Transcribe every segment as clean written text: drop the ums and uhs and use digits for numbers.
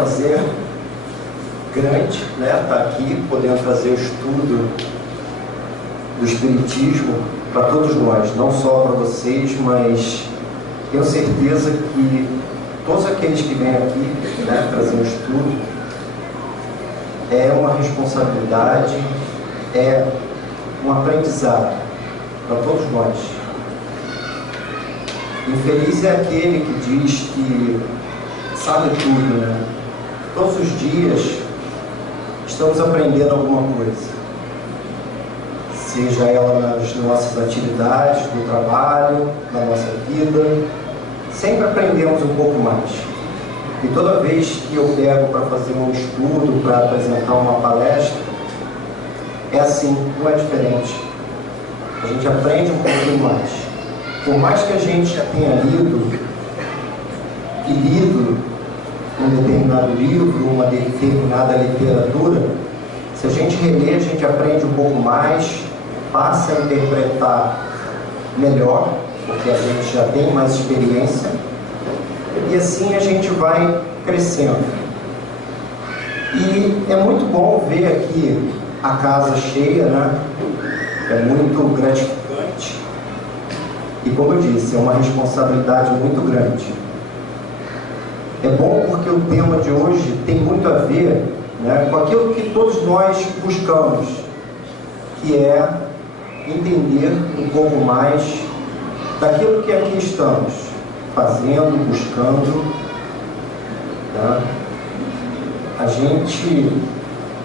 prazer grande, né, estar aqui, podendo trazer o estudo do Espiritismo para todos nós, não só para vocês, mas tenho certeza que todos aqueles que vêm aqui, né, trazer um estudo, é uma responsabilidade, é um aprendizado para todos nós. Infeliz é aquele que diz que sabe tudo, né? Todos os dias estamos aprendendo alguma coisa, seja ela nas nossas atividades, no trabalho, na nossa vida, sempre aprendemos um pouco mais. E toda vez que eu pego para fazer um estudo, para apresentar uma palestra, é assim, não é diferente. A gente aprende um pouquinho mais. Por mais que a gente já tenha lido um determinado livro, uma determinada literatura, se a gente relê, a gente aprende um pouco mais, passa a interpretar melhor, porque a gente já tem mais experiência, e assim a gente vai crescendo. E é muito bom ver aqui a casa cheia, né? É muito gratificante. E como eu disse, é uma responsabilidade muito grande. É bom porque o tema de hoje tem muito a ver, né, com aquilo que todos nós buscamos, que é entender um pouco mais daquilo que aqui estamos fazendo, buscando. Tá? A gente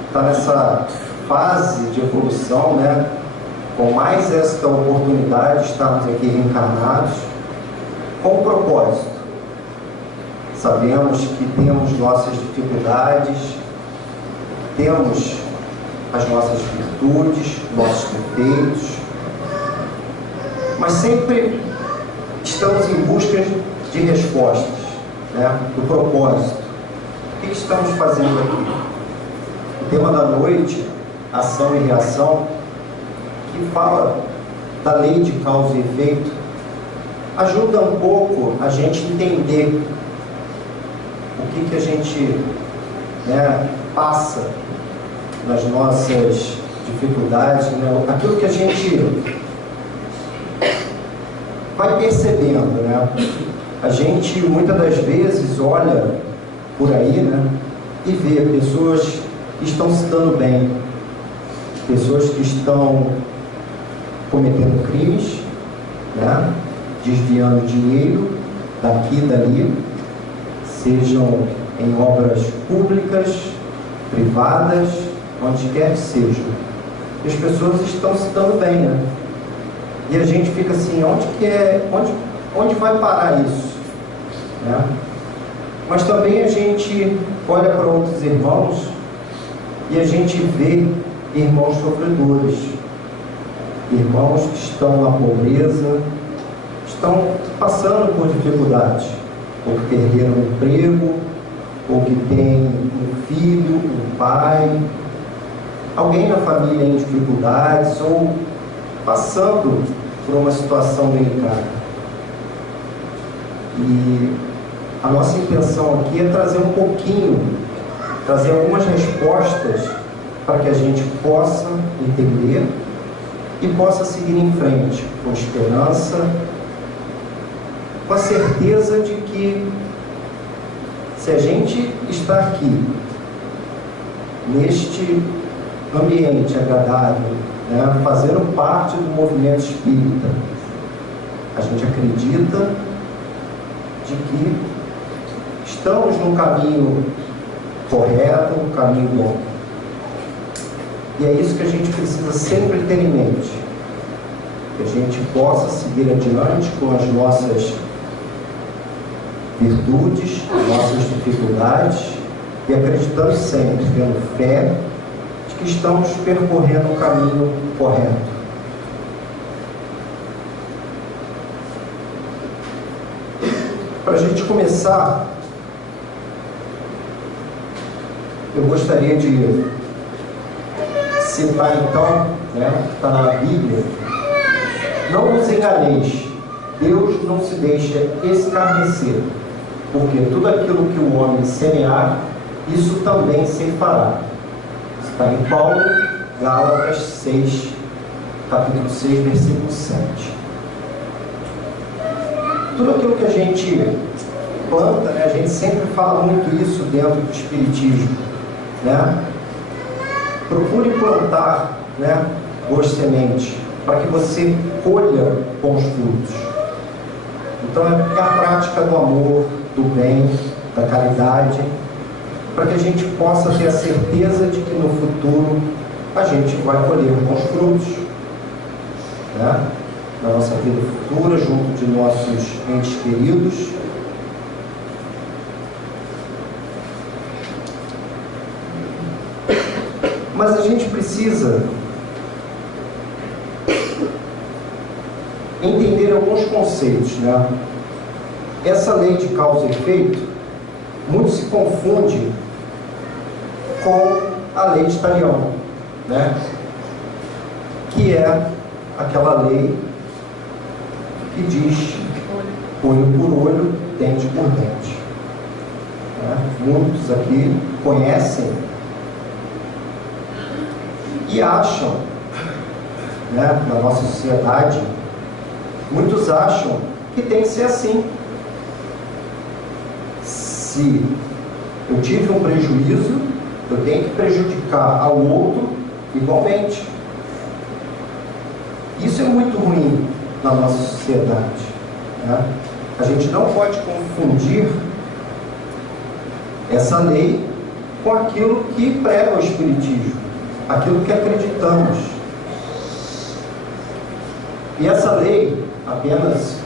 está nessa fase de evolução, né? Com mais esta oportunidade de estarmos aqui reencarnados, com um propósito. Sabemos que temos nossas dificuldades, temos as nossas virtudes, nossos defeitos, mas sempre estamos em busca de respostas, né? Do propósito. O que estamos fazendo aqui? O tema da noite, ação e reação, que fala da lei de causa e efeito, ajuda um pouco a gente entender o que a gente, né, passa nas nossas dificuldades, né, aquilo que a gente vai percebendo, né? A gente muitas das vezes olha por aí, né, e vê pessoas que estão se dando bem, pessoas que estão cometendo crimes, né, desviando dinheiro daqui e dali, sejam em obras públicas, privadas, onde quer que seja. E as pessoas estão se dando bem, né? E a gente fica assim, onde vai parar isso? Né? Mas também a gente olha para outros irmãos e a gente vê irmãos sofredores, irmãos que estão na pobreza, estão passando por dificuldades, ou que perderam o emprego, ou que têm um filho, um pai, alguém na família em dificuldades, ou passando por uma situação delicada. E a nossa intenção aqui é trazer um pouquinho, trazer algumas respostas para que a gente possa entender e possa seguir em frente com esperança, com a certeza de que se a gente está aqui neste ambiente agradável, né, fazendo parte do movimento espírita, a gente acredita de que estamos num caminho correto, um caminho bom. E é isso que a gente precisa sempre ter em mente, que a gente possa seguir adiante com as nossas virtudes, as nossas dificuldades, e acreditando sempre, tendo fé de que estamos percorrendo o caminho correto. Para a gente começar, eu gostaria de citar então, né, que está na Bíblia: não vos enganeis, Deus não se deixa escarnecer, porque tudo aquilo que o homem semear, isso também ceifará. Está em Paulo, Gálatas 6, capítulo 6, versículo 7. Tudo aquilo que a gente planta, né, a gente sempre fala muito isso dentro do Espiritismo, né? Procure plantar, né, boas sementes, para que você colha bons frutos. Então é a prática do amor, do bem, da caridade, para que a gente possa ter a certeza de que no futuro a gente vai colher bons frutos, né, na nossa vida futura, junto de nossos entes queridos. Mas a gente precisa entender alguns conceitos, né? Essa lei de causa e efeito, muito se confunde com a lei de Talião, né? Que é aquela lei que diz olho por olho, dente por dente, né? Muitos aqui conhecem e acham, né, na nossa sociedade, muitos acham que tem que ser assim. Se eu tive um prejuízo, eu tenho que prejudicar ao outro igualmente. Isso é muito ruim na nossa sociedade, né? A gente não pode confundir essa lei com aquilo que prega o Espiritismo, aquilo que acreditamos. E essa lei, apenas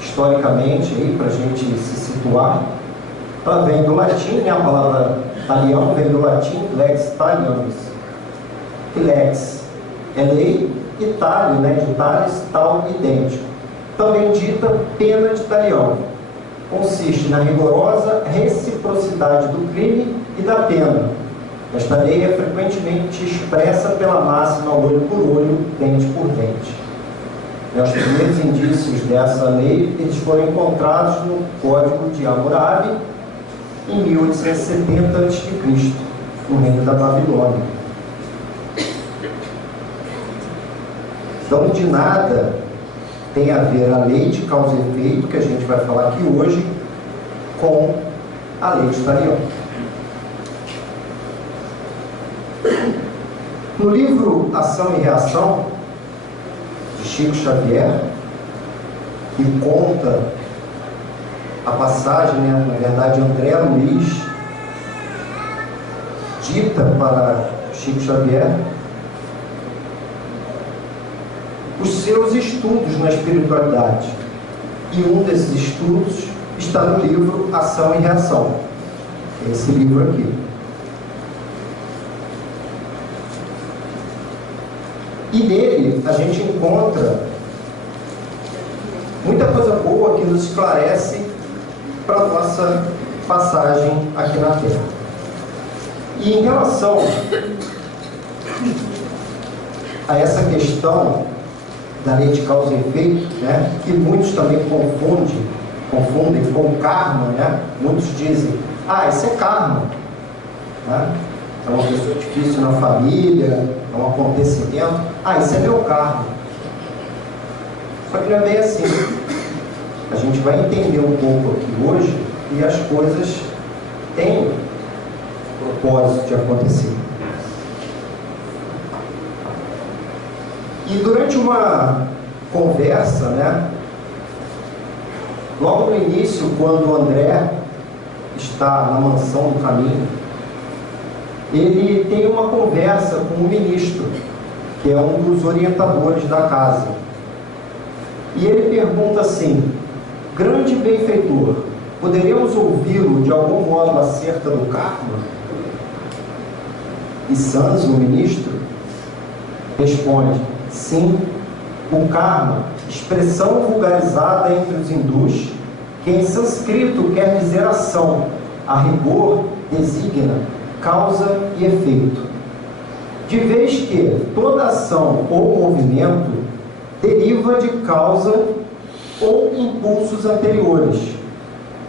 historicamente, para a gente se situar, ela vem do latim, né? A palavra talião vem do latim lex talionis. E lex é lei, e talio, né? De talis, tal, idêntico. Também dita pena de talião. Consiste na rigorosa reciprocidade do crime e da pena. Esta lei é frequentemente expressa pela máxima olho por olho, dente por dente. Os primeiros indícios dessa lei, eles foram encontrados no Código de Hammurabi, em 1870 a.C., no reino da Babilônia. Então, de nada tem a ver a lei de causa e efeito, que a gente vai falar aqui hoje, com a lei de Talião. No livro Ação e Reação, de Chico Xavier, que conta a passagem, né, na verdade, André Luiz dita para Chico Xavier os seus estudos na espiritualidade. E um desses estudos está no livro Ação e Reação, que é esse livro aqui. E nele a gente encontra muita coisa boa que nos esclarece para a nossa passagem aqui na Terra. E em relação a essa questão da lei de causa e efeito, né, que muitos também confundem com karma, né? Muitos dizem, isso é karma, né? É uma pessoa difícil na família, é um acontecimento, isso é meu karma. Só que não é bem assim. A gente vai entender um pouco aqui hoje e as coisas têm propósito de acontecer. E durante uma conversa, né, logo no início, quando o André está na mansão do caminho, ele tem uma conversa com o ministro, que é um dos orientadores da casa. E ele pergunta assim: grande benfeitor, poderemos ouvi-lo de algum modo acerca do karma? E Sanzo, o ministro, responde: sim, o karma, expressão vulgarizada entre os hindus, que em sânscrito quer dizer ação, a rigor designa causa e efeito. De vez que toda ação ou movimento deriva de causa ou impulsos anteriores,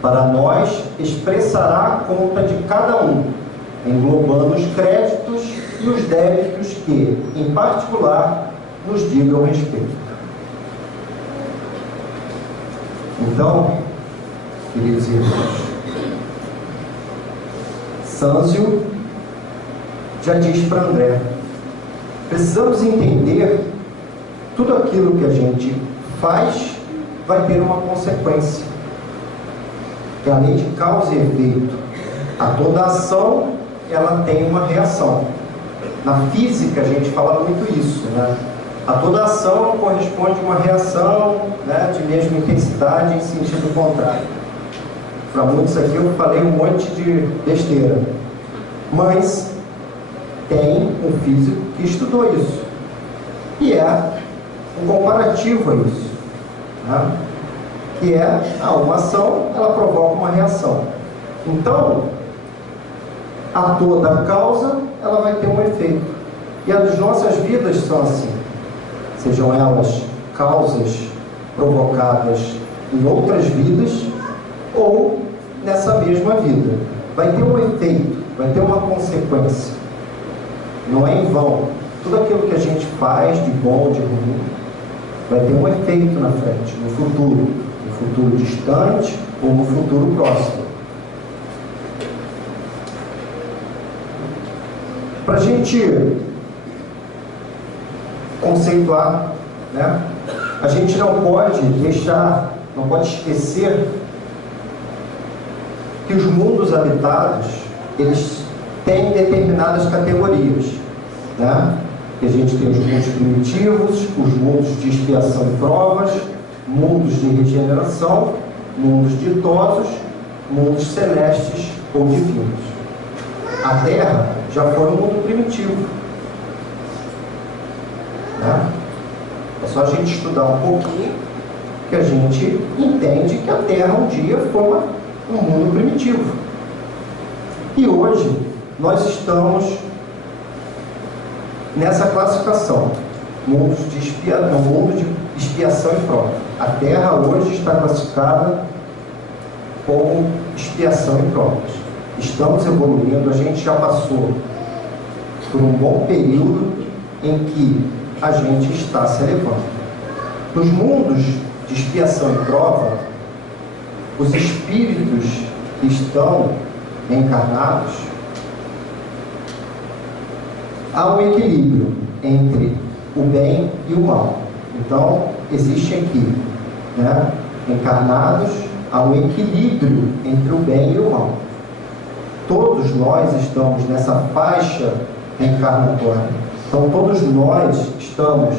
para nós expressará a conta de cada um englobando os créditos e os débitos que, em particular, nos digam respeito. Então, queridos irmãos, Sâncio já diz para André: precisamos entender tudo aquilo que a gente faz vai ter uma consequência. É a lei de causa e efeito. A toda ação, ela tem uma reação. Na física a gente fala muito isso, né? A toda ação corresponde a uma reação, né, de mesma intensidade em sentido contrário. Para muitos aqui eu falei um monte de besteira, mas tem um físico que estudou isso, e é um comparativo a isso, né? Que é uma ação, ela provoca uma reação. Então, a toda causa, ela vai ter um efeito. E as nossas vidas são assim. Sejam elas causas provocadas em outras vidas ou nessa mesma vida. Vai ter um efeito, vai ter uma consequência. Não é em vão. Tudo aquilo que a gente faz, de bom, de ruim, vai ter um efeito na frente, no futuro. No futuro distante ou no futuro próximo. Para a gente conceituar, né? A gente não pode esquecer que os mundos habitados, eles têm determinadas categorias, né? Que a gente tem os mundos primitivos, os mundos de expiação e provas, mundos de regeneração, mundos ditosos, mundos celestes ou divinos. A Terra já foi um mundo primitivo, né? É só a gente estudar um pouquinho que a gente entende que a Terra um dia foi um mundo primitivo. E hoje nós estamos nessa classificação, mundo de expiação e prova. A Terra hoje está classificada como expiação e provas. Estamos evoluindo, a gente já passou por um bom período em que a gente está se elevando. Nos mundos de expiação e prova, os espíritos que estão encarnados, há um equilíbrio entre o bem e o mal. Então, existe aqui, né, encarnados, há um equilíbrio entre o bem e o mal. Todos nós estamos nessa faixa reencarnatória. Então, todos nós estamos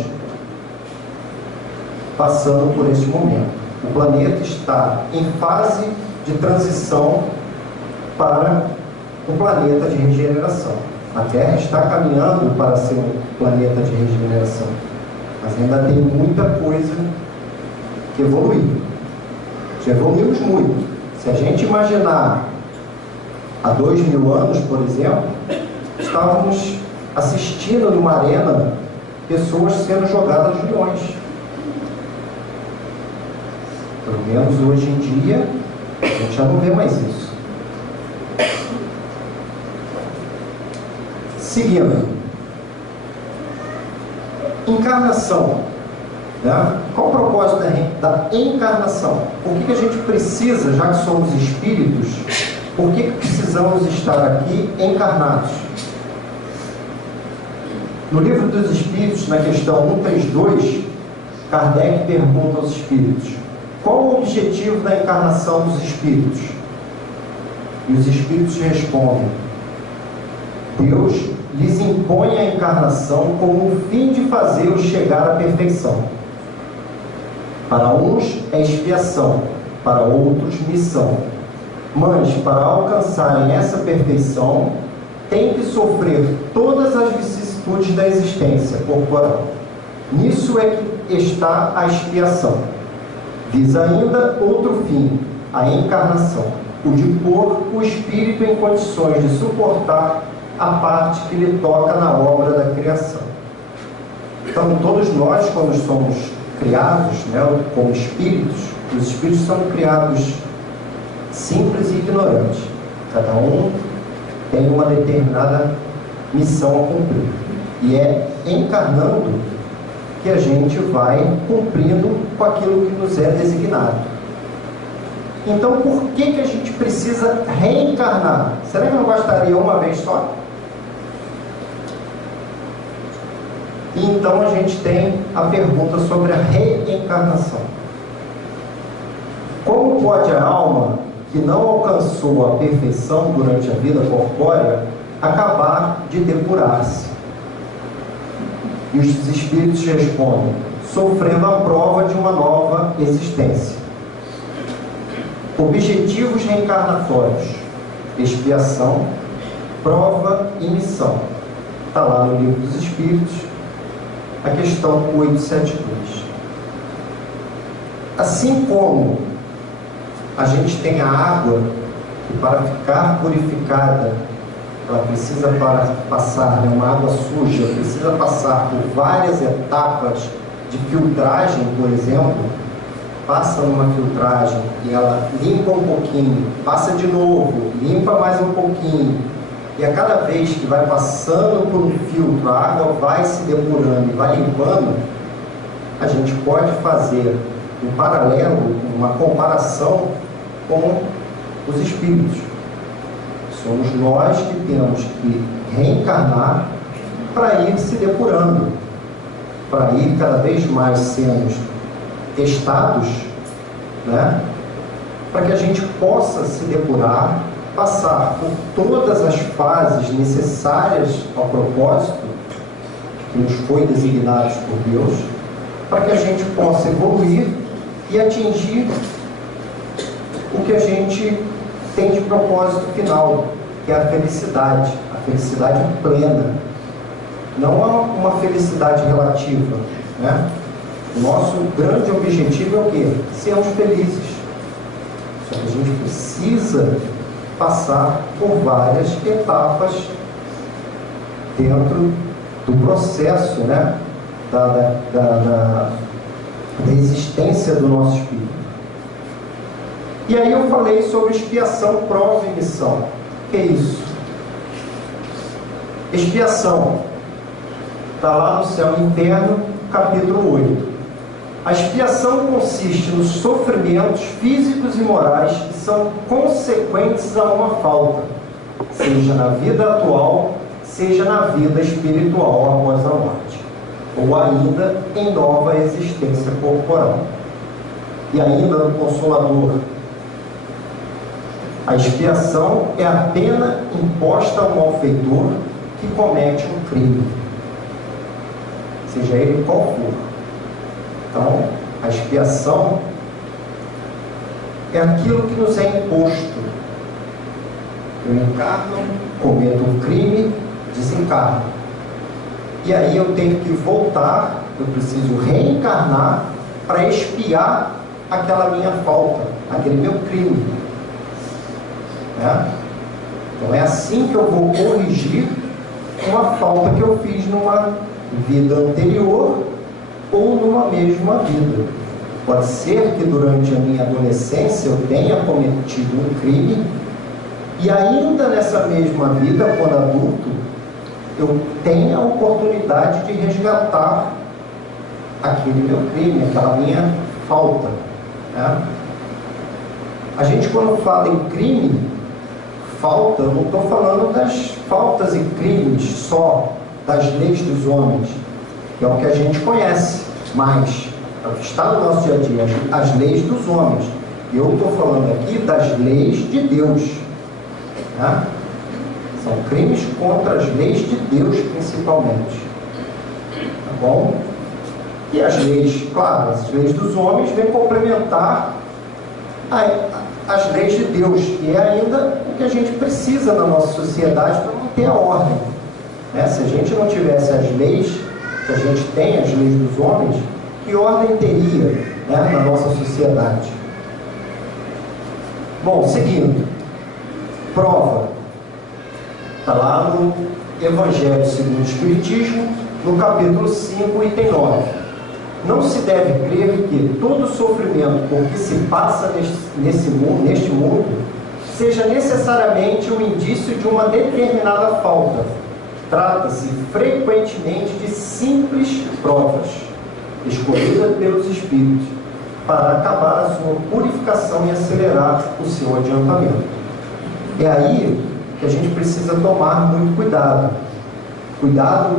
passando por este momento. O planeta está em fase de transição para um planeta de regeneração. A Terra está caminhando para ser um planeta de regeneração, mas ainda tem muita coisa que evoluir. Já evoluímos muito. Se a gente imaginar há 2000 anos, por exemplo, estávamos assistindo numa arena pessoas sendo jogadas de leões. Pelo menos hoje em dia, a gente já não vê mais isso. Seguindo. Encarnação. Né? Qual o propósito da encarnação? Por que a gente precisa, já que somos espíritos, por que precisamos estar aqui encarnados? No Livro dos Espíritos, na questão 132, Kardec pergunta aos espíritos: qual o objetivo da encarnação dos espíritos? E os espíritos respondem: Deus lhes impõe a encarnação como o fim de fazê-los chegar à perfeição. Para uns é expiação, para outros missão. Mas para alcançarem essa perfeição, têm que sofrer todas as vicissitudes da existência corporal. Nisso é que está a expiação. Diz ainda outro fim, a encarnação, o de pôr o espírito em condições de suportar a parte que lhe toca na obra da criação. Então, todos nós, quando somos criados, né, como espíritos, os espíritos são criados simples e ignorantes. Cada um tem uma determinada missão a cumprir. E é encarnando que a gente vai cumprindo com aquilo que nos é designado. Então, por que a gente precisa reencarnar? Será que não bastaria uma vez só? E então a gente tem a pergunta sobre a reencarnação. Como pode a alma que não alcançou a perfeição durante a vida corpórea acabar de depurar-se? E os espíritos respondem: sofrendo a prova de uma nova existência. Objetivos reencarnatórios: expiação, prova e missão. Está lá no Livro dos Espíritos, a questão 872. Assim como a gente tem a água, que para ficar purificada, ela precisa passar, uma água suja, precisa passar por várias etapas de filtragem, por exemplo, passa numa filtragem e ela limpa um pouquinho, passa de novo, limpa mais um pouquinho, e a cada vez que vai passando por um filtro, a água vai se depurando e vai limpando, a gente pode fazer um paralelo, uma comparação com os espíritos. Somos nós que temos que reencarnar para ir se depurando, para ir cada vez mais sendo testados, né? Para que a gente possa se depurar, passar por todas as fases necessárias ao propósito que nos foi designado por Deus, para que a gente possa evoluir e atingir o que a gente tem de propósito final, que é a felicidade plena, não uma felicidade relativa, né? O nosso grande objetivo é o quê? Sermos felizes. Só que a gente precisa passar por várias etapas dentro do processo, né? da existência do nosso espírito. E aí eu falei sobre expiação, prova e missão. O que é isso? Expiação está lá no Céu e Inferno, capítulo 8. A expiação consiste nos sofrimentos físicos e morais que são consequentes a uma falta, seja na vida atual, seja na vida espiritual após a morte, ou ainda em nova existência corporal. E ainda no Consolador: a expiação é a pena imposta ao malfeitor que comete um crime, seja ele qual for. Então, a expiação é aquilo que nos é imposto. Eu encarno, cometo um crime, desencarno. E aí eu tenho que voltar, eu preciso reencarnar para expiar aquela minha falta, aquele meu crime. Né? Então é assim que eu vou corrigir uma falta que eu fiz numa vida anterior ou numa mesma vida. Pode ser que durante a minha adolescência eu tenha cometido um crime e ainda nessa mesma vida, quando adulto, eu tenha a oportunidade de resgatar aquele meu crime, aquela minha falta. Né? A gente, quando fala em crime, falta, eu não estou falando das faltas e crimes só das leis dos homens, que é o que a gente conhece mais, é o que está no nosso dia a dia, as leis dos homens. Eu estou falando aqui das leis de Deus. Né? São crimes contra as leis de Deus, principalmente. Tá bom? E as leis, claro, as leis dos homens vêm complementar as leis de Deus, que é ainda o que a gente precisa na nossa sociedade para manter a ordem. Né? Se a gente não tivesse as leis que a gente tem, as leis dos homens, que ordem teria, né, na nossa sociedade? Bom, seguindo. Prova. Está lá no Evangelho segundo o Espiritismo, no capítulo 5, item 9. Não se deve crer que todo sofrimento por que se passa neste mundo seja necessariamente um indício de uma determinada falta. Trata-se frequentemente de simples provas, escolhidas pelos Espíritos, para acabar a sua purificação e acelerar o seu adiantamento. É aí que a gente precisa tomar muito cuidado. Cuidado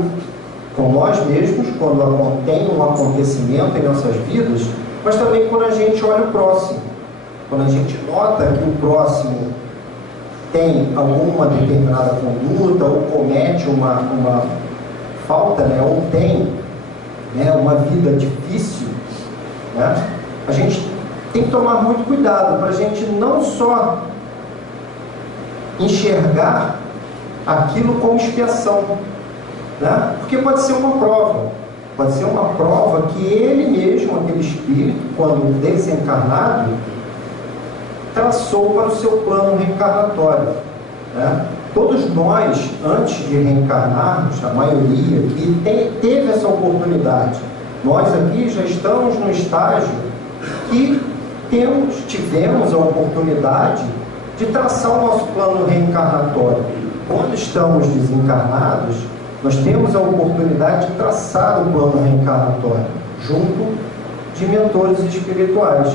com nós mesmos, quando tem um acontecimento em nossas vidas, mas também quando a gente olha o próximo. Quando a gente nota que o próximo tem alguma determinada conduta, ou comete uma falta, né, ou tem, né, uma vida difícil, né, a gente tem que tomar muito cuidado para a gente não só enxergar aquilo como expiação, né? Porque pode ser uma prova que ele mesmo, aquele espírito, quando desencarnado, traçou para o seu plano reencarnatório, né? Todos nós, antes de reencarnarmos, a maioria aqui teve essa oportunidade. Nós aqui já estamos no estágio que tivemos a oportunidade de traçar o nosso plano reencarnatório. Quando estamos desencarnados, nós temos a oportunidade de traçar o plano reencarnatório junto de mentores espirituais,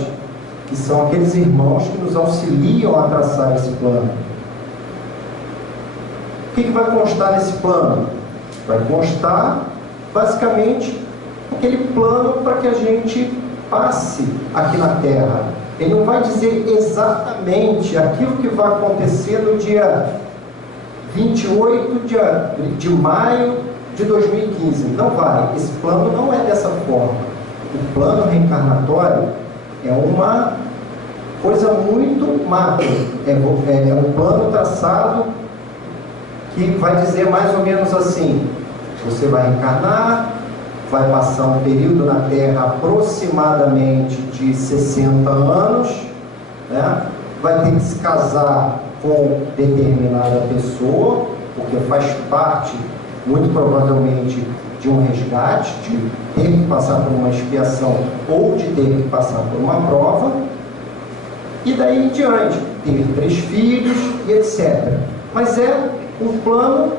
que são aqueles irmãos que nos auxiliam a traçar esse plano. O que vai constar nesse plano? Vai constar, basicamente, aquele plano para que a gente passe aqui na Terra. Ele não vai dizer exatamente aquilo que vai acontecer no dia 28 de maio de 2015. Não vai. Esse plano não é dessa forma. O plano reencarnatório é uma coisa muito macro. É um plano traçado que vai dizer mais ou menos assim: você vai reencarnar, vai passar um período na Terra aproximadamente de 60 anos, né? Vai ter que se casar com determinada pessoa, porque faz parte, muito provavelmente, de um resgate, de ter que passar por uma expiação ou de ter que passar por uma prova, e daí em diante, ter 3 filhos e etc. Mas é um plano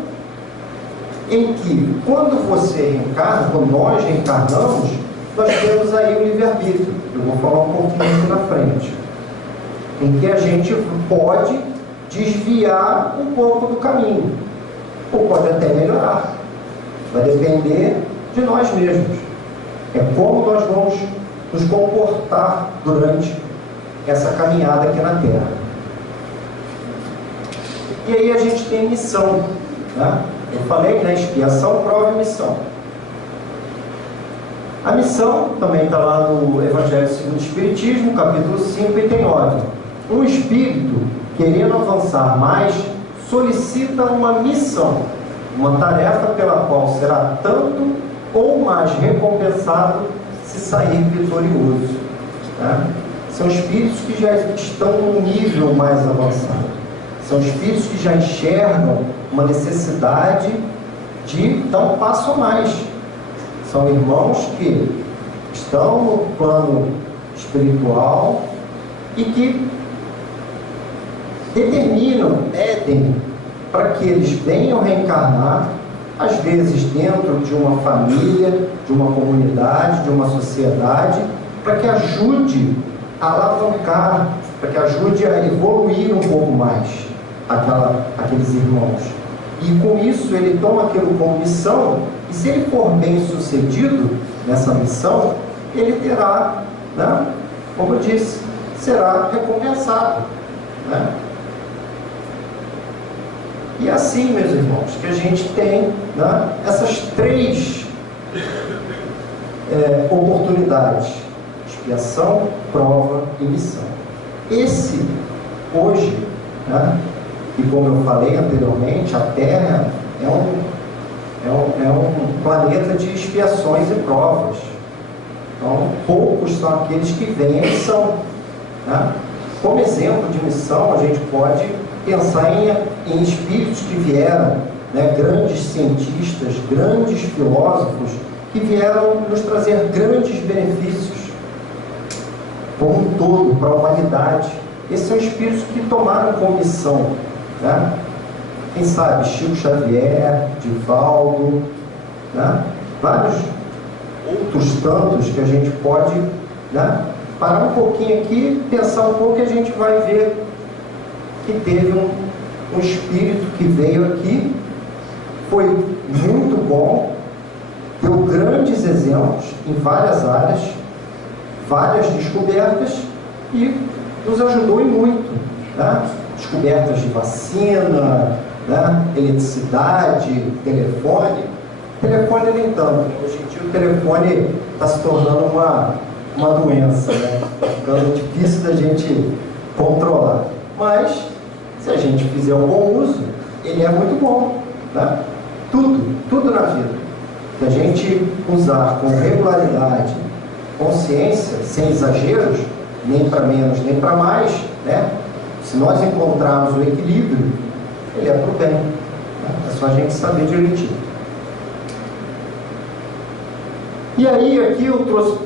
em que, quando você reencarna, quando nós reencarnamos, nós temos aí o livre-arbítrio. Eu vou falar um pouquinho aqui na frente. Em que a gente pode desviar um pouco do caminho, ou pode até melhorar. Vai depender de nós mesmos. É como nós vamos nos comportar durante essa caminhada aqui na Terra. E aí a gente tem missão, né? Eu falei, né? Expiação, prova e missão. A missão também está lá no Evangelho segundo o Espiritismo, capítulo 5, item 9. Um espírito, querendo avançar mais, solicita uma missão, uma tarefa pela qual será tanto ou mais recompensado se sair vitorioso, né? São espíritos que já estão num nível mais avançado. São espíritos que já enxergam uma necessidade de dar um passo a mais. São irmãos que estão no plano espiritual e que determinam, pedem para que eles venham reencarnar, às vezes dentro de uma família, de uma comunidade, de uma sociedade, para que ajude a alavancar, para que ajude a evoluir um pouco mais aqueles irmãos. E com isso ele toma aquilo como missão, e se ele for bem sucedido nessa missão, ele terá, né, como eu disse, será recompensado, né? E assim, meus irmãos, que a gente tem, né, essas 3 oportunidades: expiação, prova e missão. Esse, hoje, né, e como eu falei anteriormente, a Terra é um planeta de expiações e provas. Então, poucos são aqueles que vêm à missão, né? Como exemplo de missão, a gente pode pensar em espíritos que vieram, né, grandes cientistas, grandes filósofos, que vieram nos trazer grandes benefícios como um todo para a humanidade. Esses são espíritos que tomaram comissão, né? Quem sabe, Chico Xavier, Divaldo, né? Vários outros tantos que a gente pode, né, parar um pouquinho aqui, pensar um pouco, e a gente vai ver que teve um espírito que veio aqui, foi muito bom, deu grandes exemplos em várias áreas, várias descobertas, e nos ajudou em muito, né? Descobertas de vacina, né? Eletricidade, telefone nem tanto. Hoje em dia o telefone está se tornando uma doença, né? Está ficando difícil da gente controlar. Mas, se a gente fizer um bom uso, ele é muito bom, né? Tudo na vida. Se a gente usar com regularidade, consciência, sem exageros, nem para menos, nem para mais, né? Se nós encontrarmos o equilíbrio, ele é para o bem, né? É só a gente saber direitinho. E aí, aqui eu trouxe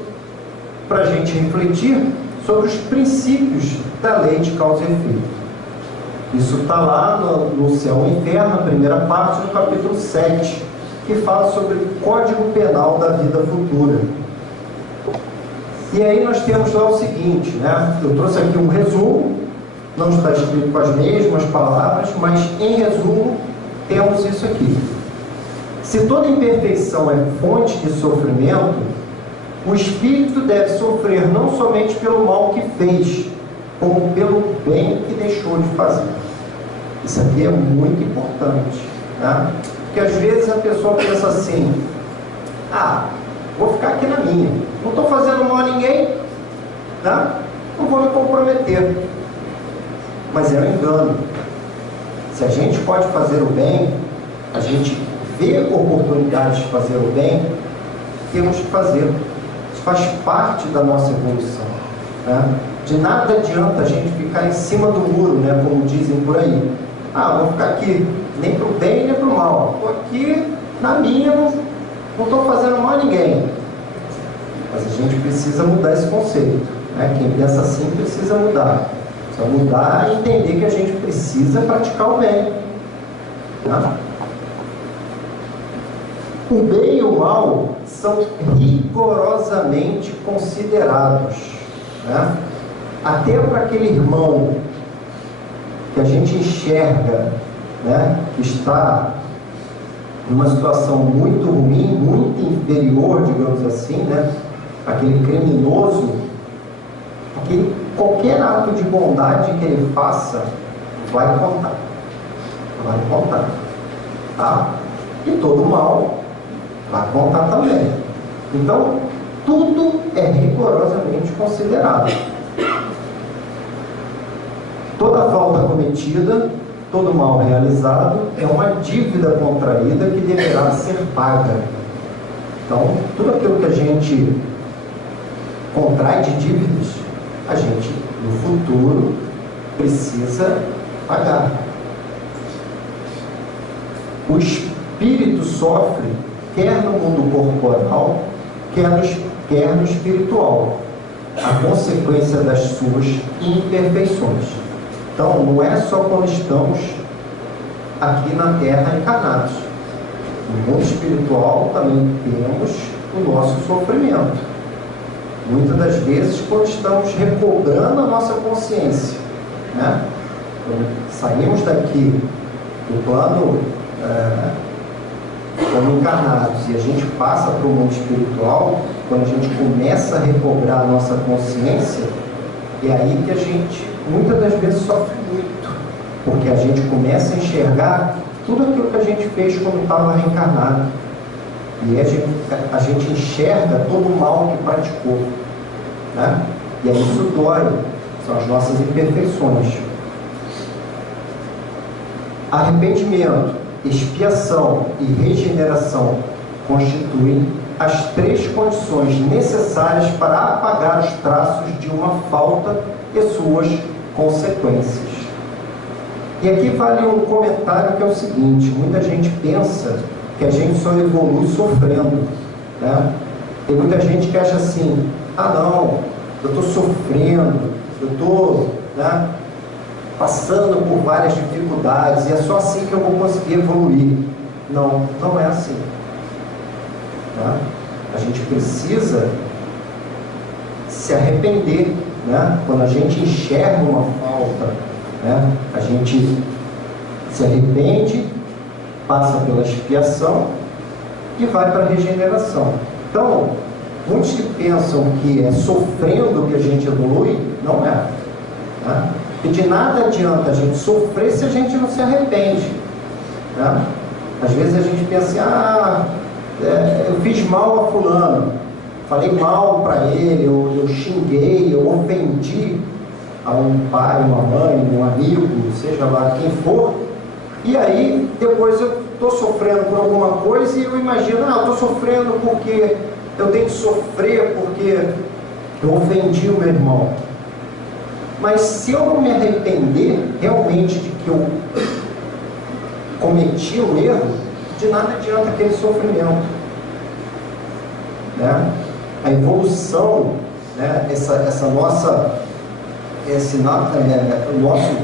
para a gente refletir sobre os princípios da lei de causa e efeito. Isso está lá no Céu e Inferno, na primeira parte do capítulo 7, que fala sobre o Código Penal da Vida Futura. E aí nós temos lá o seguinte, né? Eu trouxe aqui um resumo, não está escrito com as mesmas palavras, mas em resumo temos isso aqui. Se toda imperfeição é fonte de sofrimento, o espírito deve sofrer não somente pelo mal que fez, como pelo bem que deixou de fazer. Isso aqui é muito importante, né? Porque às vezes a pessoa pensa assim: vou ficar aqui na minha, não estou fazendo mal a ninguém, né? Não vou me comprometer. Mas é um engano. Se a gente pode fazer o bem, a gente vê oportunidades de fazer o bem, temos que fazer. Isso faz parte da nossa evolução, né? De nada adianta a gente ficar em cima do muro, né, como dizem por aí. Vou ficar aqui, nem para o bem nem para o mal. Estou aqui na minha, não estou fazendo mal a ninguém. Mas a gente precisa mudar esse conceito, né? Quem pensa assim precisa mudar. Precisa mudar e entender que a gente precisa praticar o bem, né? O bem e o mal são rigorosamente considerados, né? Até para aquele irmão que a gente enxerga, né, que está numa situação muito ruim, muito inferior, digamos assim, né, aquele criminoso, qualquer ato de bondade que ele faça vai contar. Vai contar. E todo mal vai contar também. Então, tudo é rigorosamente considerado. Toda falta cometida, todo mal realizado é uma dívida contraída que deverá ser paga. Então, tudo aquilo que a gente contrai de dívidas, a gente, no futuro, precisa pagar. O espírito sofre, quer no mundo corporal, quer no espiritual, a consequência das suas imperfeições. Então, não é só quando estamos aqui na Terra encarnados. No mundo espiritual também temos o nosso sofrimento. Muitas das vezes, quando estamos recobrando a nossa consciência, né? Quando saímos daqui do plano como encarnados e a gente passa para o mundo espiritual, quando a gente começa a recobrar a nossa consciência, é aí que a gente muitas das vezes sofre muito, porque a gente começa a enxergar tudo aquilo que a gente fez quando estava reencarnado, e a gente enxerga todo o mal que praticou, né? E aí isso dói, são as nossas imperfeições. Arrependimento, expiação e regeneração constituem as três condições necessárias para apagar os traços de uma falta e suas consequências. E aqui vale um comentário que é o seguinte: muita gente pensa que a gente só evolui sofrendo, né? Tem muita gente que acha assim: não, eu estou sofrendo, eu estou né, passando por várias dificuldades, e é só assim que eu vou conseguir evoluir. Não, não é assim. Né? A gente precisa se arrepender, né? Quando a gente enxerga uma falta, né? A gente se arrepende, passa pela expiação e vai para a regeneração. Então, muitos que pensam que é sofrendo que a gente evolui, não é. Né? E de nada adianta a gente sofrer se a gente não se arrepende. Né? Às vezes a gente pensa assim, eu fiz mal a fulano, falei mal para ele, eu xinguei, eu ofendi a um pai, uma mãe, um amigo, seja lá quem for, e aí depois eu estou sofrendo por alguma coisa e eu imagino, eu estou sofrendo porque eu tenho que sofrer porque eu ofendi o meu irmão. Mas se eu não me arrepender realmente de que eu cometi um erro, de nada adianta aquele sofrimento. Né? A evolução, né? O nosso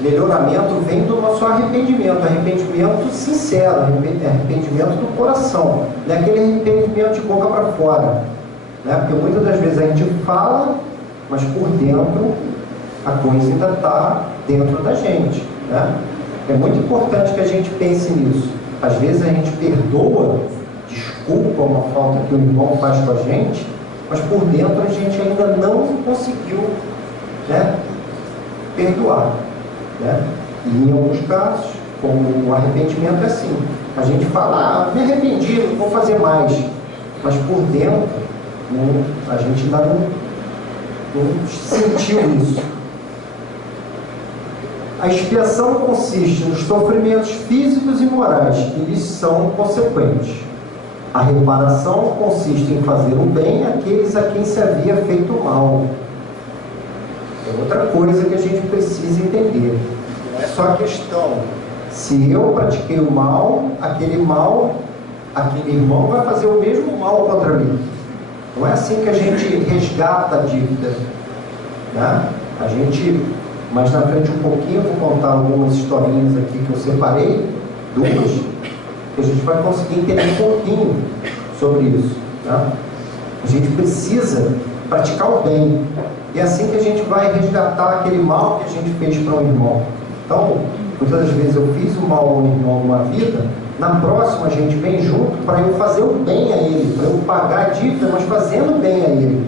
melhoramento vem do nosso arrependimento sincero, arrependimento do coração, não é aquele arrependimento de boca para fora. Né? Porque muitas das vezes a gente fala, mas por dentro a coisa ainda está dentro da gente. Né? É muito importante que a gente pense nisso. Às vezes a gente perdoa, desculpa uma falta que o irmão faz com a gente, mas por dentro a gente ainda não conseguiu, né, perdoar. Né? E em alguns casos, como o arrependimento é assim, a gente fala, me arrependi, não vou fazer mais, mas por dentro a gente ainda não sentiu isso. A expiação consiste nos sofrimentos físicos e morais que lhes são consequentes. A reparação consiste em fazer o bem àqueles a quem se havia feito mal. É outra coisa que a gente precisa entender. Não é só a questão, se eu pratiquei o mal, aquele irmão vai fazer o mesmo mal contra mim. Não é assim que a gente resgata a dívida. Né? Mais na frente um pouquinho, eu vou contar algumas historinhas aqui que eu separei, duas, que a gente vai conseguir entender um pouquinho sobre isso. Tá? A gente precisa praticar o bem. E é assim que a gente vai resgatar aquele mal que a gente fez para um irmão. Então, muitas das vezes eu fiz o mal a um irmão numa vida, na próxima a gente vem junto para eu fazer o bem a ele, para eu pagar a dívida, mas fazendo o bem a ele.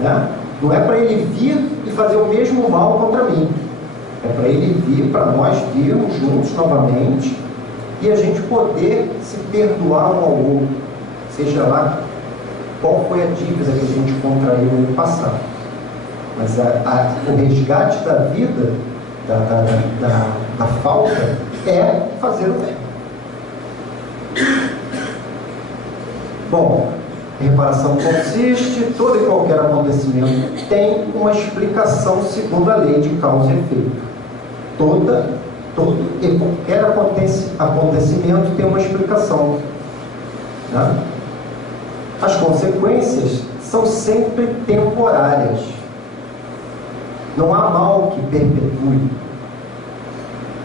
Né? Não é para ele vir e fazer o mesmo mal contra mim. É para ele vir, para nós virmos juntos novamente e a gente poder se perdoar um ao outro. Seja lá qual foi a dívida que a gente contraiu no passado. Mas o resgate da vida, da falta, é fazer o bem. Bom, reparação consiste, todo e qualquer acontecimento tem uma explicação segundo a lei de causa e efeito. Todo e qualquer acontecimento tem uma explicação. Né? As consequências são sempre temporárias. Não há mal que perpetue.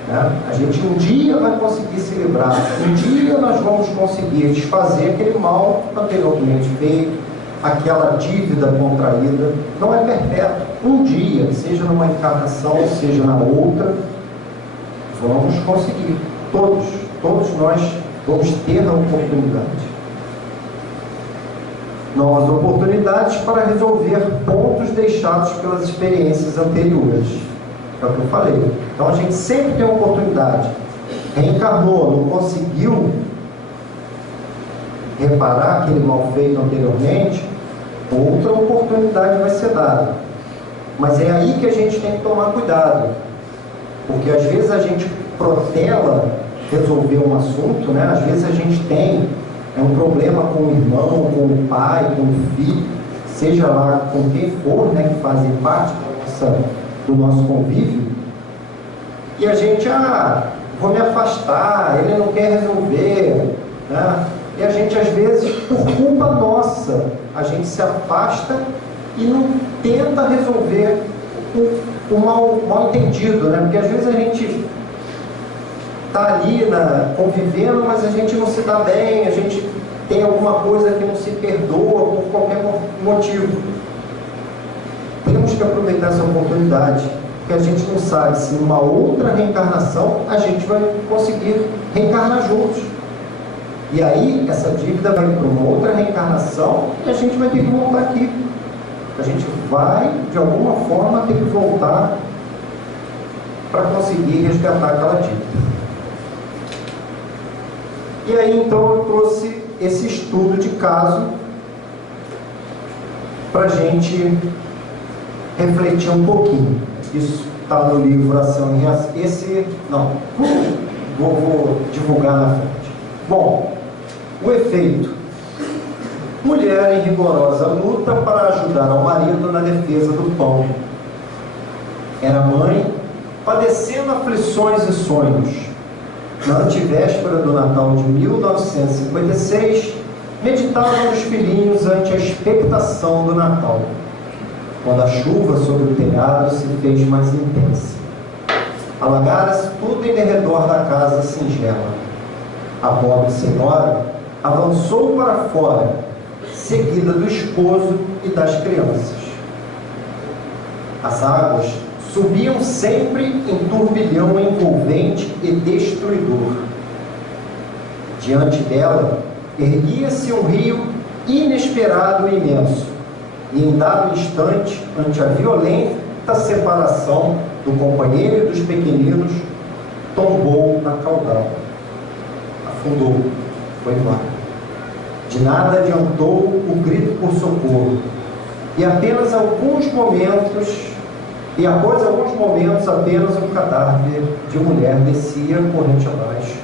Né? A gente um dia vai conseguir se livrar, um dia nós vamos conseguir desfazer aquele mal anteriormente feito, aquela dívida contraída. Não é perpétuo. Um dia, seja numa encarnação, seja na outra, vamos conseguir. Todos nós vamos ter a oportunidade. Novas oportunidades para resolver pontos deixados pelas experiências anteriores. É o que eu falei. Então a gente sempre tem uma oportunidade. Reencarnou, não conseguiu reparar aquele mal feito anteriormente, outra oportunidade vai ser dada. Mas é aí que a gente tem que tomar cuidado. Porque às vezes a gente protela resolver um assunto, né? Às vezes a gente tem um problema com o irmão, com o pai, com o filho, seja lá com quem for, né, que fazem parte do nosso convívio, e a gente, vou me afastar, ele não quer resolver, né? E a gente às vezes, por culpa nossa, a gente se afasta e não tenta resolver o mal entendido, né? Porque às vezes a gente está ali convivendo, mas a gente não se dá bem, a gente tem alguma coisa que não se perdoa por qualquer motivo. Temos que aproveitar essa oportunidade, porque a gente não sabe se numa outra reencarnação a gente vai conseguir reencarnar juntos. E aí essa dívida vai para uma outra reencarnação e a gente vai ter que voltar aqui. A gente vai, de alguma forma, ter que voltar para conseguir resgatar aquela dívida. E aí então eu trouxe esse estudo de caso para a gente refletir um pouquinho. Isso está no livro Ação e Reação. Esse, não, vou divulgar na frente. Bom, o efeito. Mulher em rigorosa luta para ajudar ao marido na defesa do pão. Era mãe, padecendo aflições e sonhos. Na antevéspera do Natal de 1956, meditava nos filhinhos ante a expectação do Natal, quando a chuva sobre o telhado se fez mais intensa. Alagara-se tudo em derredor da casa singela. A pobre senhora avançou para fora, seguida do esposo e das crianças. As águas subiam sempre em turbilhão envolvente e destruidor. Diante dela, erguia-se um rio inesperado e imenso, e em dado instante, ante a violenta separação do companheiro e dos pequeninos, tombou na caudal. Afundou, foi embora. De nada adiantou o grito por socorro, e após alguns momentos apenas um cadáver de mulher descia corrente abaixo,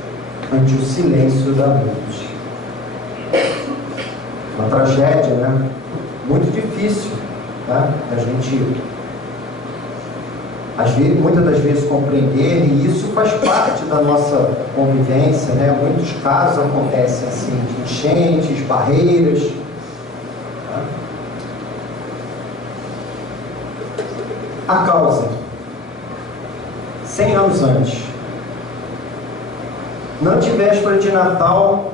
ante o silêncio da noite. Uma tragédia, né? Muito difícil, tá? A gente, muitas das vezes, compreender, e isso faz parte da nossa convivência, né? Muitos casos acontecem assim, de enchentes, barreiras. Tá? A causa, 100 anos antes, na antevéspera de Natal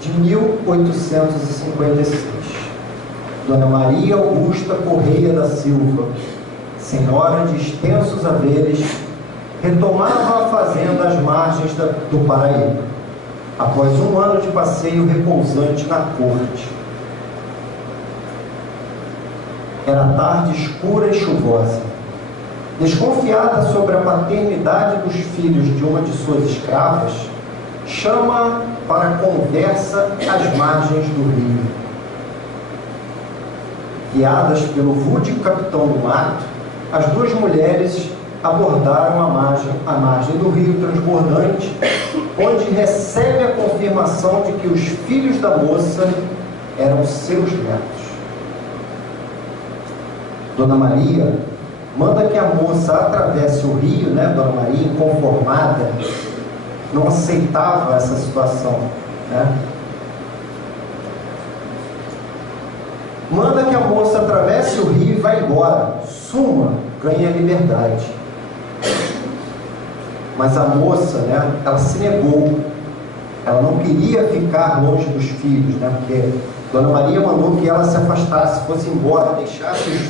de 1856, Dona Maria Augusta Correia da Silva, senhora de extensos haveres, retomava a fazenda às margens do Paraíba, após um ano de passeio repousante na corte. Era tarde escura e chuvosa. Desconfiada sobre a paternidade dos filhos de uma de suas escravas, chama para conversa às margens do rio. Guiadas pelo rude capitão do mato, as duas mulheres abordaram a margem do rio transbordante, onde recebe a confirmação de que os filhos da moça eram seus netos. Dona Maria manda que a moça atravesse o rio, né? Dona Maria, inconformada, não aceitava essa situação, né? Manda que a moça atravesse o rio e vá embora, suma, ganha liberdade. Mas a moça, né? Ela se negou, ela não queria ficar longe dos filhos, né? Porque Dona Maria mandou que ela se afastasse, fosse embora, deixasse os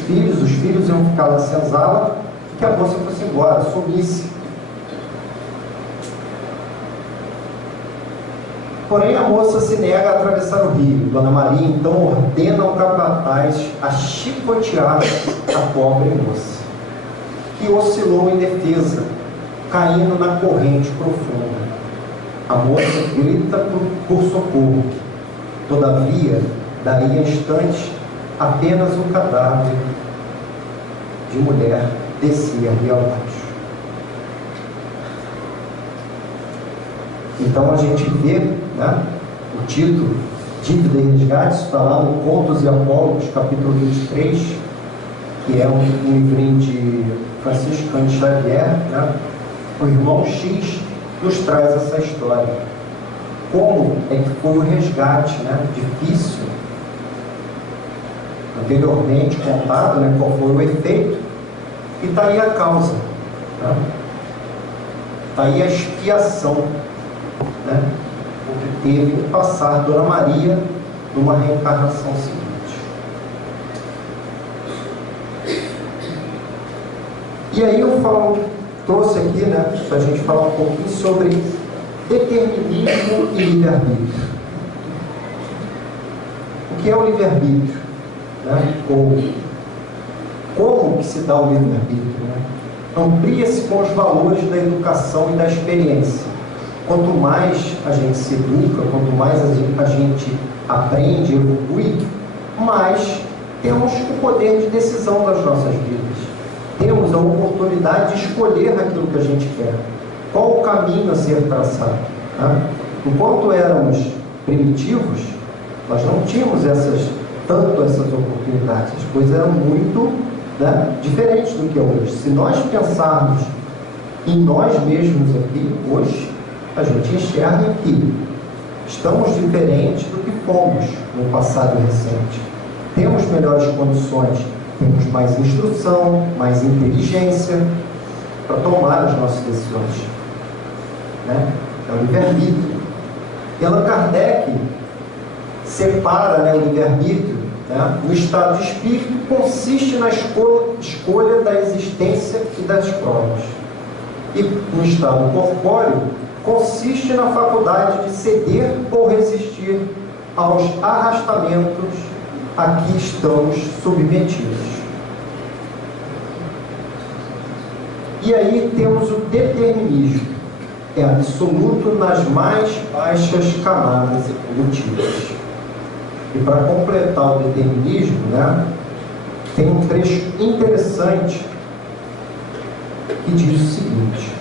filhos iam ficar na senzala, e que a moça fosse embora, sumisse. Porém, a moça se nega a atravessar o rio. Dona Maria então ordena ao capataz a chicotear a pobre moça, que oscilou em defesa, caindo na corrente profunda. A moça grita por socorro. Todavia, daí a instantes, apenas um cadáver de mulher descia rio abaixo. Então a gente vê, né, o título, Dívida e Resgate, está lá no Contos e Apólogos, capítulo 23, que é um livrinho de Francisco Cândido Xavier, né? O irmão X nos traz essa história. Como é que foi o resgate, né? Difícil. Anteriormente contado, né, qual foi o efeito. E está aí a causa, né? Está aí a expiação, né? O que teve que passar Dona Maria numa reencarnação seguinte. E aí eu trouxe aqui, né, para a gente falar um pouquinho sobre determinismo e livre-arbítrio. O que é o livre-arbítrio? Né? Ou como que se dá o livre-arbítrio? Né? Amplia-se com os valores da educação e da experiência. Quanto mais a gente se educa, quanto mais a gente aprende, evolui, mais temos o poder de decisão das nossas vidas. Temos a oportunidade de escolher aquilo que a gente quer. Qual o caminho a ser traçado? Né? Enquanto éramos primitivos, nós não tínhamos tanto essas oportunidades. As coisas eram muito, né, diferentes do que é hoje. Se nós pensarmos em nós mesmos aqui, hoje, a gente enxerga que estamos diferentes do que fomos no passado recente. Temos melhores condições, temos mais instrução, mais inteligência para tomar as nossas decisões. Né? É o livre-arbítrio. E Allan Kardec separa, né, o livre-arbítrio, né? O estado de espírito consiste na escolha da existência e das provas. E no estado corpóreo consiste na faculdade de ceder ou resistir aos arrastamentos a que estamos submetidos. E aí temos o determinismo, é absoluto nas mais baixas camadas evolutivas. E para completar o determinismo, né, tem um trecho interessante que diz o seguinte: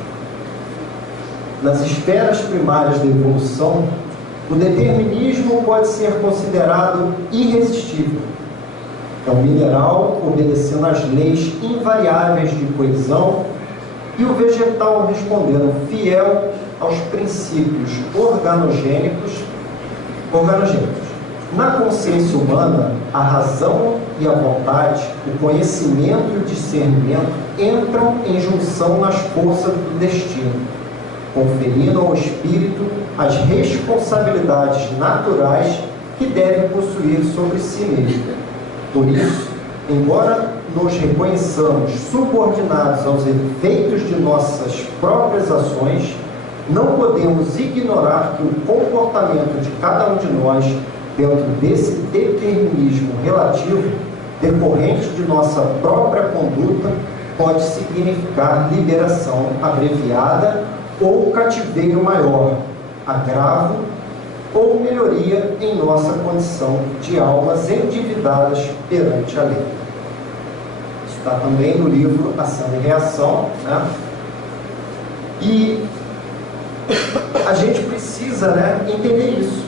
nas esferas primárias da evolução, o determinismo pode ser considerado irresistível. É um mineral obedecendo às leis invariáveis de coesão e o vegetal respondendo fiel aos princípios organogênicos. Na consciência humana, a razão e a vontade, o conhecimento e o discernimento entram em junção nas forças do destino, conferindo ao espírito as responsabilidades naturais que deve possuir sobre si mesmo. Por isso, embora nos reconheçamos subordinados aos efeitos de nossas próprias ações, não podemos ignorar que o comportamento de cada um de nós, dentro desse determinismo relativo, decorrente de nossa própria conduta, pode significar liberação abreviada ou cativeiro maior, agravo ou melhoria em nossa condição de almas endividadas perante a lei. Isso está também no livro Ação e Reação, né? E a gente precisa, né, entender isso,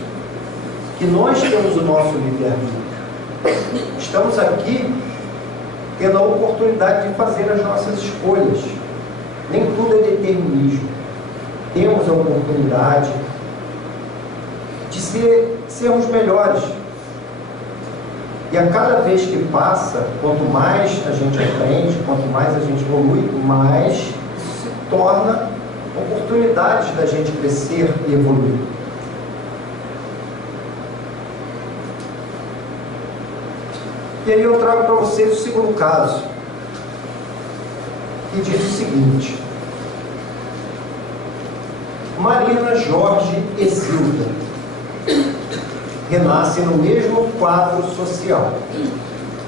que nós temos o nosso livre-arbítrio. Estamos aqui tendo a oportunidade de fazer as nossas escolhas. Nem tudo é determinismo. Temos a oportunidade de sermos melhores. E a cada vez que passa, quanto mais a gente aprende, quanto mais a gente evolui, mais isso se torna oportunidade da gente crescer e evoluir. E aí eu trago para vocês o segundo caso, que diz o seguinte: Marina, Jorge e Zilda renascem no mesmo quadro social.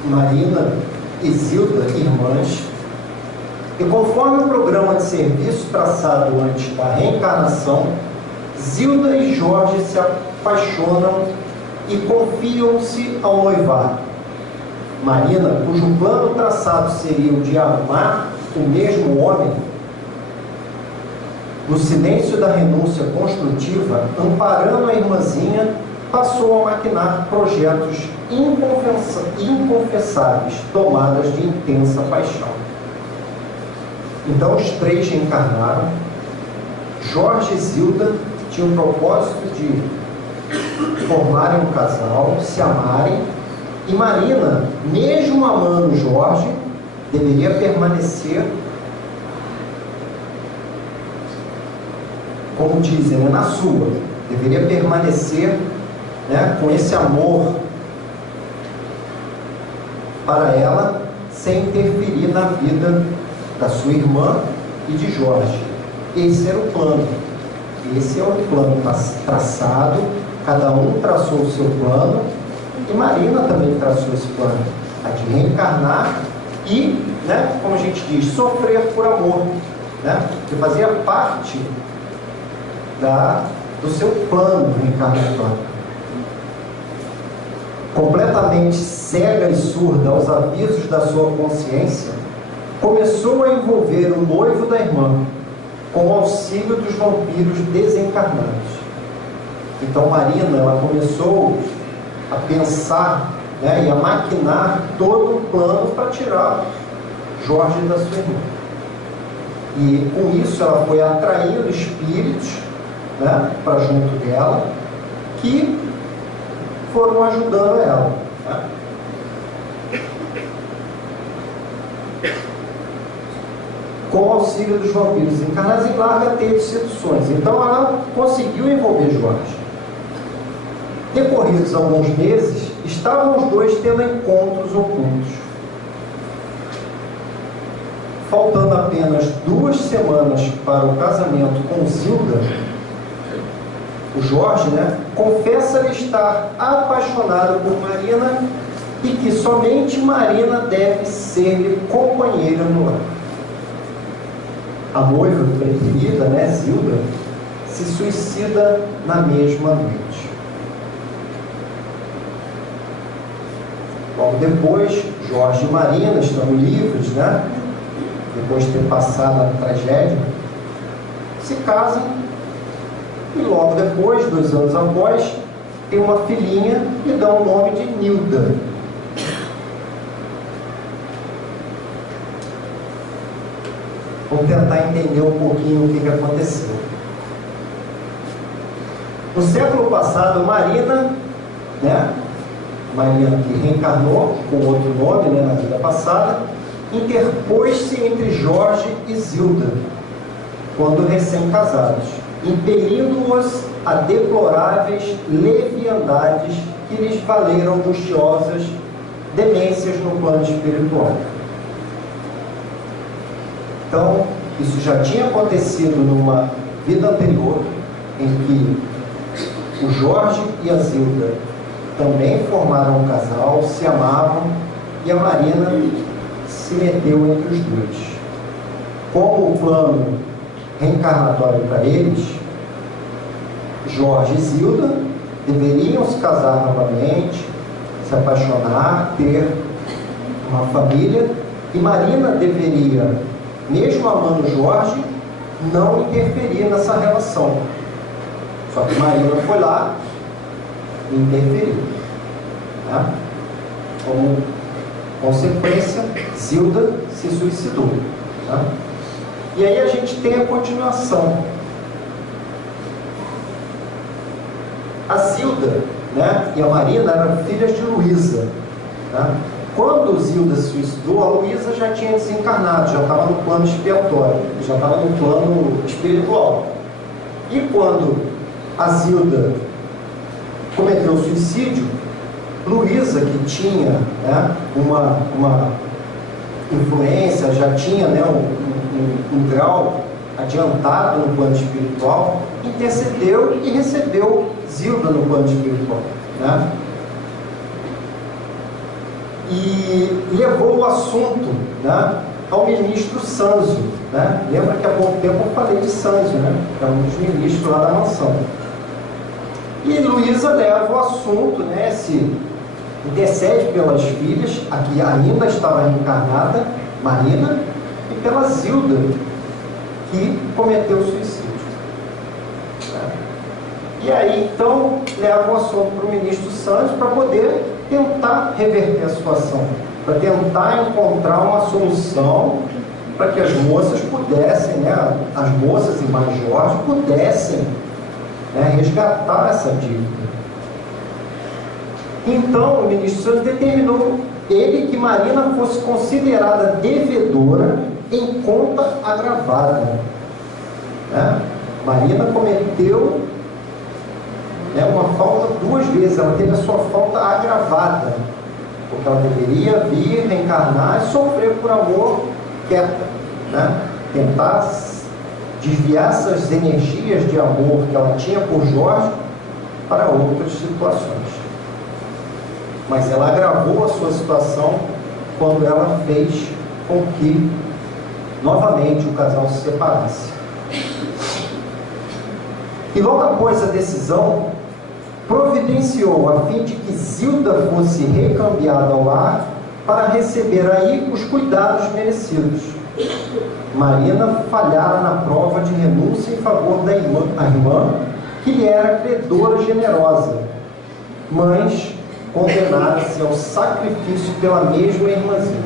Marina e Zilda, irmãs, e conforme o programa de serviço traçado antes da reencarnação, Zilda e Jorge se apaixonam e confiam-se ao noivado. Marina, cujo plano traçado seria o de amar o mesmo homem, no silêncio da renúncia construtiva, amparando a irmãzinha, passou a maquinar projetos inconfessáveis, tomadas de intensa paixão. Então os três reencarnaram. Jorge e Zilda tinham o propósito de formarem um casal, se amarem, e Marina, mesmo amando Jorge, deveria permanecer, como dizem, né, na sua, deveria permanecer, né, com esse amor para ela, sem interferir na vida da sua irmã e de Jorge. Esse era o plano. Esse é o plano traçado, cada um traçou o seu plano, e Marina também traçou esse plano, a de reencarnar e, né, como a gente diz, sofrer por amor, né, que fazia parte do seu plano reencarnatório. Completamente cega e surda aos avisos da sua consciência, começou a envolver o noivo da irmã com o auxílio dos vampiros desencarnados. Então Marina, ela começou a pensar, né, e a maquinar todo um plano para tirar Jorge da sua irmã. E com isso ela foi atraindo espíritos, né, para junto dela, que foram ajudando ela, né? Com o auxílio dos vampiros encarnados em larga teia de seduções. Então ela conseguiu envolver Jorge. Decorridos alguns meses, estavam os dois tendo encontros ocultos. Faltando apenas 2 semanas para o casamento com Zilda, o Jorge, né, confessa-lhe estar apaixonado por Marina e que somente Marina deve ser-lhe companheira no lar. A noiva preferida, né, Zilda, se suicida na mesma noite. Logo depois, Jorge e Marina estão livres, né, depois de ter passado a tragédia, se casam e logo depois, 2 anos após, tem uma filhinha e dão o nome de Nilda. Vamos tentar entender um pouquinho o que aconteceu. No século passado, Marina, né, Marina que reencarnou com outro nome, né, na vida passada, interpôs-se entre Jorge e Zilda, quando recém-casados, impelindo-os a deploráveis leviandades que lhes valeram angustiosas demências no plano espiritual. Então, isso já tinha acontecido numa vida anterior, em que o Jorge e a Zilda também formaram um casal, se amavam, e a Marina se meteu entre os dois. Como o plano reencarnatório para eles, Jorge e Zilda deveriam se casar novamente, se apaixonar, ter uma família, e Marina deveria, mesmo amando Jorge, não interferir nessa relação. Só que Marina foi lá e interferiu, né? Como consequência, Zilda se suicidou, né? E aí a gente tem a continuação. A Zilda, né, e a Marina eram filhas de Luísa, né? Quando Zilda se suicidou, a Luísa já tinha desencarnado, já estava no plano expiatório, já estava no plano espiritual. E quando a Zilda cometeu o suicídio, Luísa, que tinha, né, uma influência, já tinha, né, um grau adiantado no plano espiritual, intercedeu e recebeu Zilda no plano espiritual, né? E levou o assunto, né, ao ministro Sanzio, né? Lembra que há pouco tempo eu falei de Sanzio, né? Que é um dos ministros lá da mansão. E Luísa leva o assunto, né, se intercede pelas filhas, a que ainda estava reencarnada, Marina, e pela Zilda, que cometeu o suicídio. E aí, então, leva o assunto para o ministro Santos para poder tentar reverter a situação, para tentar encontrar uma solução para que as moças pudessem, né, as moças e mais Jorge pudessem, né, resgatar essa dívida. Então, o ministro Santos determinou ele que Marina fosse considerada devedora em conta agravada. Né? Marina cometeu uma falta 2 vezes, ela teve a sua falta agravada, porque ela deveria vir, reencarnar e sofrer por amor quieta, né? Tentar desviar essas energias de amor que ela tinha por Jorge para outras situações. Mas ela agravou a sua situação quando ela fez com que novamente o casal se separasse. E logo após a decisão, providenciou a fim de que Zilda fosse recambiada ao lar para receber aí os cuidados merecidos. Marina falhara na prova de renúncia em favor da irmã, que lhe era credora generosa, mas condenara-se ao sacrifício pela mesma irmãzinha,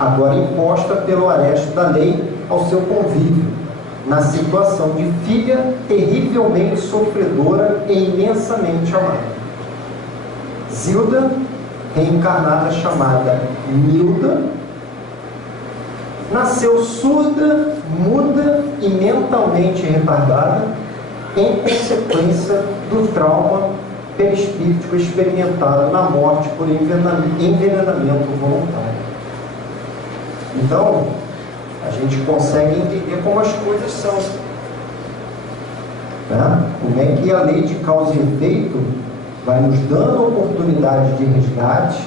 agora imposta pelo arresto da lei ao seu convívio, na situação de filha terrivelmente sofredora e imensamente amada. Zilda, reencarnada chamada Nilda, nasceu surda, muda e mentalmente retardada em consequência do trauma perispíritico experimentado na morte por envenenamento voluntário. Então, a gente consegue entender como as coisas são. Né? Como é que a lei de causa e efeito vai nos dando oportunidade de resgate,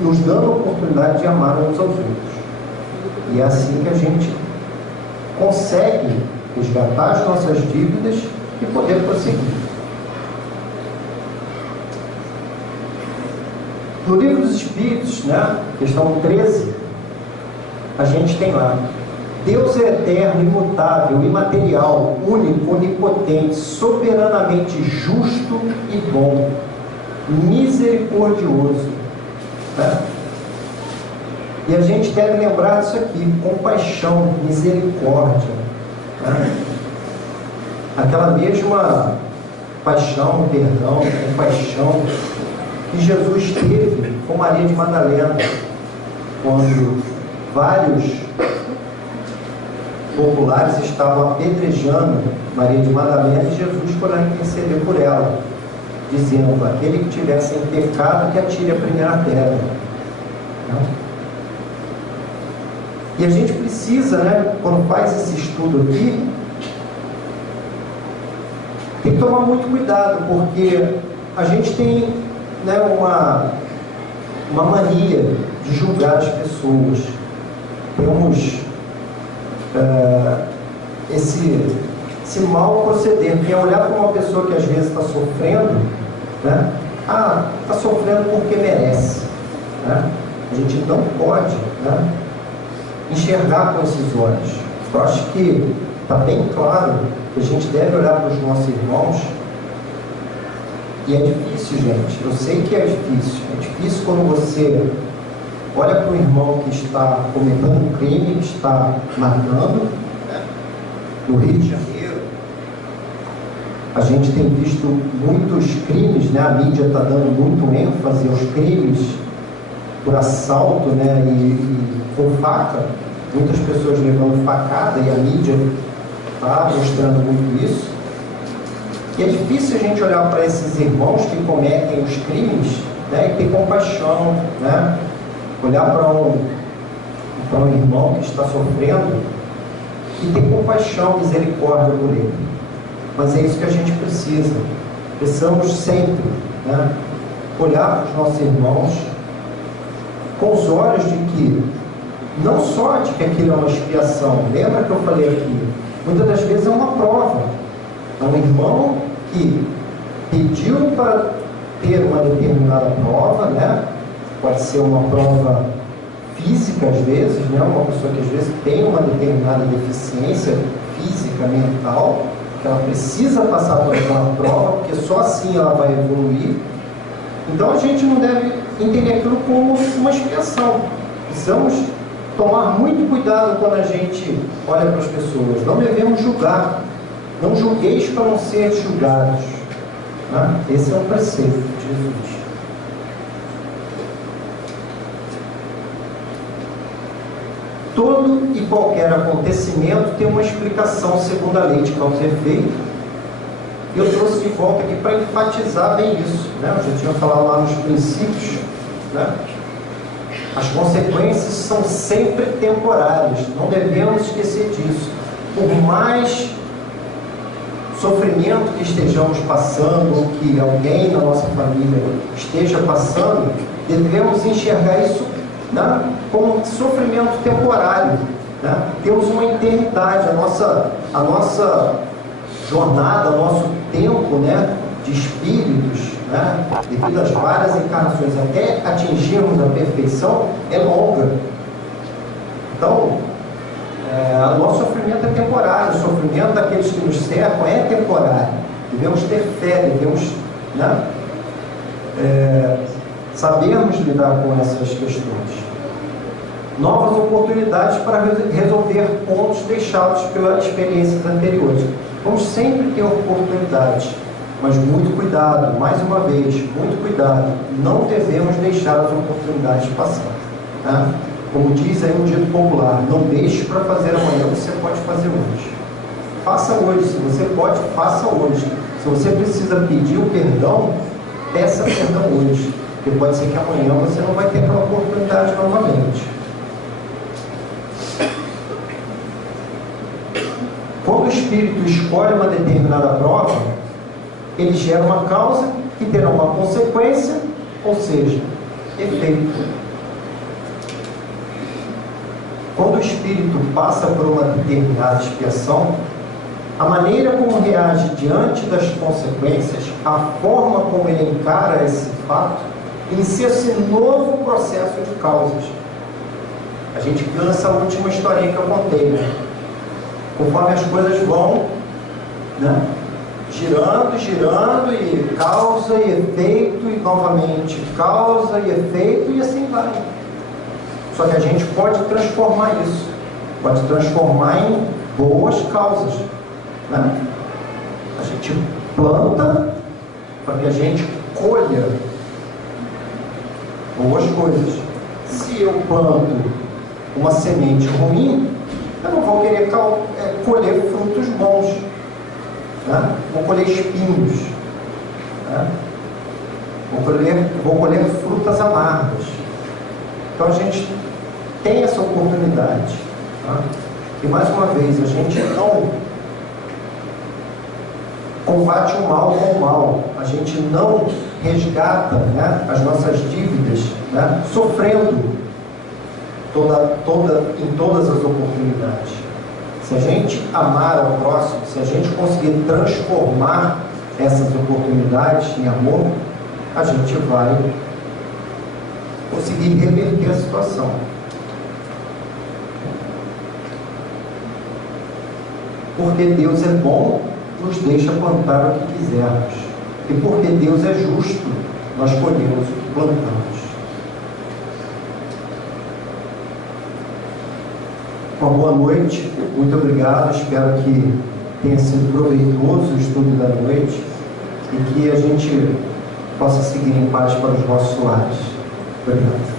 nos dando oportunidade de amar uns aos outros. E é assim que a gente consegue resgatar as nossas dívidas e poder prosseguir. No Livro dos Espíritos, né, questão 13, a gente tem lá: Deus é eterno, imutável, imaterial, único, onipotente, soberanamente justo e bom, misericordioso. Né? E a gente deve lembrar disso aqui: compaixão, misericórdia. Né? Aquela mesma paixão, perdão, compaixão que Jesus teve com Maria de Madalena, quando vários populares estavam apedrejando Maria de Madalena, e Jesus foi lá interceder por ela, dizendo: aquele que tiver sem pecado, que atire a primeira pedra. E a gente precisa, né, quando faz esse estudo aqui, tem que tomar muito cuidado, porque a gente tem, né, uma mania de julgar as pessoas. Temos esse mau proceder, que é olhar para uma pessoa que às vezes está sofrendo, né? Está sofrendo porque merece. Né? A gente não pode, né, enxergar com esses olhos. Eu acho que está bem claro que a gente deve olhar para os nossos irmãos. E é difícil, gente. Eu sei que é difícil. É difícil quando você olha para o irmão que está cometendo um crime, que está matando, né? No Rio de Janeiro, a gente tem visto muitos crimes, né? A mídia está dando muito ênfase aos crimes por assalto, né? E com faca. Muitas pessoas levando facada, e a mídia está mostrando muito isso. E é difícil a gente olhar para esses irmãos que cometem os crimes, né, e ter compaixão, né? Olhar para um irmão que está sofrendo e ter compaixão, misericórdia por ele. Mas é isso que a gente precisa. Precisamos sempre, né, olhar para os nossos irmãos com os olhos de que, não só de que aquilo é uma expiação. Lembra que eu falei aqui? Muitas das vezes é uma prova. É um irmão que pediu para ter uma determinada prova, né? Pode ser uma prova física às vezes, né? Uma pessoa que às vezes tem uma determinada deficiência física, mental, que ela precisa passar por aquela prova, porque só assim ela vai evoluir. Então a gente não deve entender aquilo como uma expiação. Precisamos tomar muito cuidado quando a gente olha para as pessoas. Não devemos julgar. Não julgueis para não ser julgados. Né? Esse é um preceito de Jesus. Todo e qualquer acontecimento tem uma explicação segundo a lei de causa e efeito. Eu trouxe de volta aqui para enfatizar bem isso, né? Eu já tinha falado lá nos princípios, né? As consequências são sempre temporárias, não devemos esquecer disso. Por mais sofrimento que estejamos passando, ou que alguém na nossa família esteja passando, devemos enxergar isso, né, como um sofrimento temporário, né? Temos uma eternidade, a nossa jornada, nosso tempo, né, de espíritos, né, devido às várias encarnações até atingirmos a perfeição, é longa. Então, o nosso sofrimento é temporário, o sofrimento daqueles que nos cercam é temporário. Devemos ter fé, devemos, né, sabermos lidar com essas questões. Novas oportunidades para resolver pontos deixados pelas experiências anteriores. Vamos sempre ter oportunidades, mas muito cuidado, mais uma vez, muito cuidado. Não devemos deixar as oportunidades passar, tá? Como diz aí um dito popular, não deixe para fazer amanhã, você pode fazer hoje. Faça hoje, se você pode, faça hoje. Se você precisa pedir o perdão, peça perdão hoje, porque pode ser que amanhã você não vai ter aquela oportunidade novamente. Quando o espírito escolhe uma determinada prova, ele gera uma causa que terá uma consequência, ou seja, efeito. Quando o espírito passa por uma determinada expiação, a maneira como reage diante das consequências, a forma como ele encara esse fato, inicia-se novo processo de causas. A gente viu nessa última historinha que eu contei, né? Conforme as coisas vão, né, girando, e causa e efeito, e novamente causa e efeito, e assim vai. Só que a gente pode transformar isso, pode transformar em boas causas, né? A gente planta para que a gente colha boas coisas. Se eu planto uma semente ruim, eu não vou querer colher frutos bons, né? Vou colher espinhos, né? Vou colher frutas amargas. Então a gente tem essa oportunidade, tá? E mais uma vez, a gente não combate o mal com o mal, a gente não resgata, né, as nossas dívidas, né, sofrendo em todas as oportunidades. Se a gente amar ao próximo, se a gente conseguir transformar essas oportunidades em amor, a gente vai conseguir reverter a situação. Porque Deus é bom, nos deixa plantar o que quisermos. E porque Deus é justo, nós colhemos o que plantamos. Uma boa noite, muito obrigado. Espero que tenha sido proveitoso o estudo da noite e que a gente possa seguir em paz para os nossos lares. Obrigado.